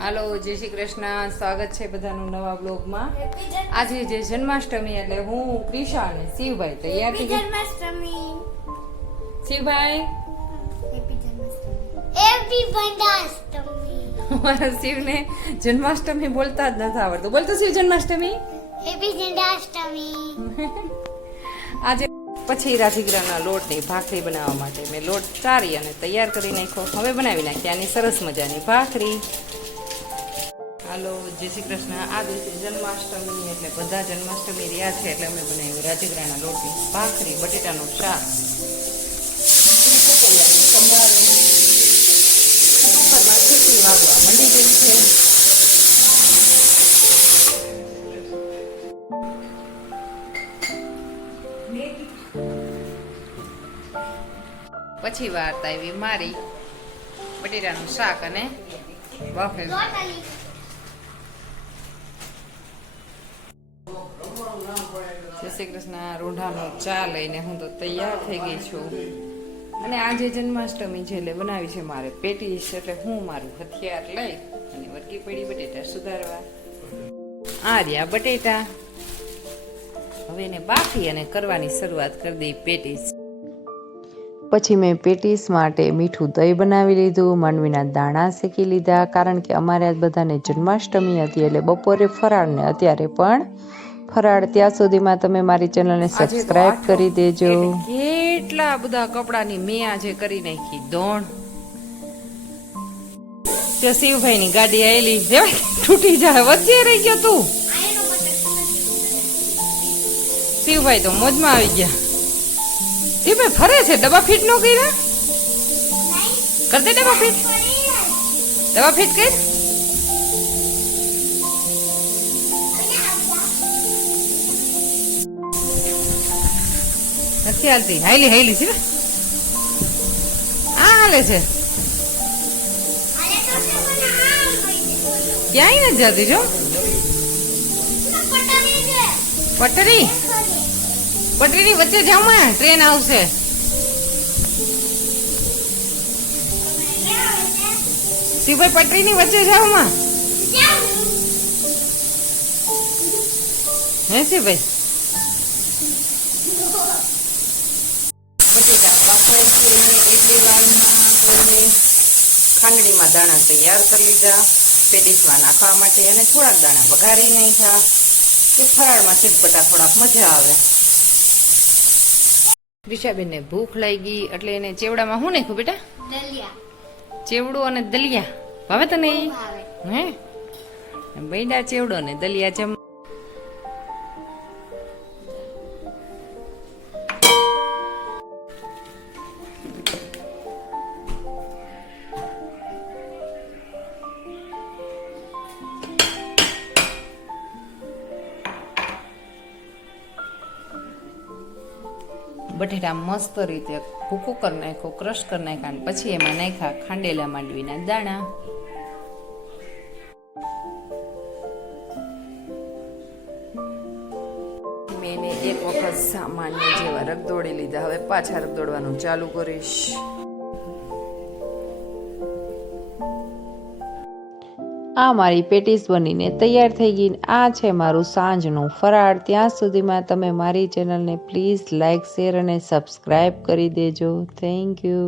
હાલો જય શ્રી કૃષ્ણ. સ્વાગત છે બધાનું નવા બ્લોગમાં. આજે જે જન્માષ્ટમી એટલે હું ક્રિશા અને શિવભાઈ તૈયાર થઈ જન્માષ્ટમી. શિવભાઈ? મારા અમારા શિવને જન્માષ્ટમી બોલતા જ નથી આવડતું. બોલતો શિવ જન્માષ્ટમી? આજે પછી રાજીગીરાના લોટની ભાખરી બનાવવા માટે મેં લોટ ચારી અને તૈયાર કરી નાખ્યો. હવે બનાવી નાખી આની સરસ મજાની ભાખરી. હાલો, જય શ્રી કૃષ્ણ. આ દિવસે જન્માષ્ટમી એટલે બધા જન્માષ્ટમી રહ્યા છે એટલે અમે બનાવ્યું રાજગરાના લોટની ભાખરી, બટેટાનું શાક. મંડી ગઈ છે પછી વાર્તા આવી મારી બટેટાનું શાક અને બાફેલું જય શ્રી કૃષ્ણ, રૂંઢાનો ચા લઈને હું તો તૈયાર થઈ ગઈ છું. અને આજે જન્માષ્ટમી છે એટલે બનાવી છે મારે પેટીસ એટલે હું મારું હથિયાર લઈ અને વરગી પડી બટેટા સુધારવા. આ રહ્યા બટેટા. હવે એને બાફી અને કરવાની શરૂઆત કરી દઈ પેટીસ પછી મેં પેટીસ માટે મીઠું દહીં બનાવી લીધું માંડવીના દાણા શેકી લીધા કારણ કે અમારે આજ બધાને જન્માષ્ટમી હતી એટલે બપોરે ફરાળ ને અત્યારે પણ ફરાળ ત્યાં સુધીમાં તમે મારી ચેનલને સબસ્ક્રાઇબ કરી દેજો. કેટલા બધા કપડાની મેં આજે કરી નાખી દોણ. શિવભાઈ ની ગાડી આવેલી તૂટી જાય વચ્ચે રહી ગયો તું. શિવભાઈ તો મોજમાં આવી ગયા. શિવભાઈ ફરે છે? ડબ્બા ફિટ નો કર્યા? કર દે ડબ્બા ફિટ. ડબ્બા ફિટ કર. નથી હાલતી. હાઈલી હાઈલી છે આ હાલે છે. ક્યાંય નથી જતી જો. પટરી પટરીની વચ્ચે જાઉં માં ટ્રેન આવશે. શિવભાઈ, પટરીની વચ્ચે જાઉં માં. હે શિવભાઈ? બટેટા બાફાય છે એટલી વારમાં તો મેં ખાંડણીમાં દાણા તૈયાર કરી લીધા. પેટીસમાં નાખવા માટે અને થોડાક દાણા વઘારી નાખ્યા. કે ફરાળમાં ચટપટા થોડાક મજા આવે. દિશાબેનને ભૂખ લાગી એટલે એને ચેવડામાં શું નાખ્યું બેટા? ચેવડો અને દલિયા. ભાવે તને હે? બૈડા ચેવડો ને દલિયા જમ બટેટા મસ્ત રીતે ભૂકું કરી નાખ્યો, ક્રશ કરી નાખ્યા અને પછી એમાં નાખ્યા ખાંડેલા માંડવીના દાણા. મેં એક વખત સામાન્ય જેવા રગદોડી લીધા. હવે પાછા રગદોડવાનું ચાલુ કરીશ. આ મારી પેટીસ બનીને તૈયાર થઈ ગઈ. આ છે મારું સાંજનું ફરાળ. ત્યાં સુધીમાં તમે મારી ચેનલને પ્લીઝ લાઇક શેર અને સબસ્ક્રાઈબ કરી દેજો. Thank you.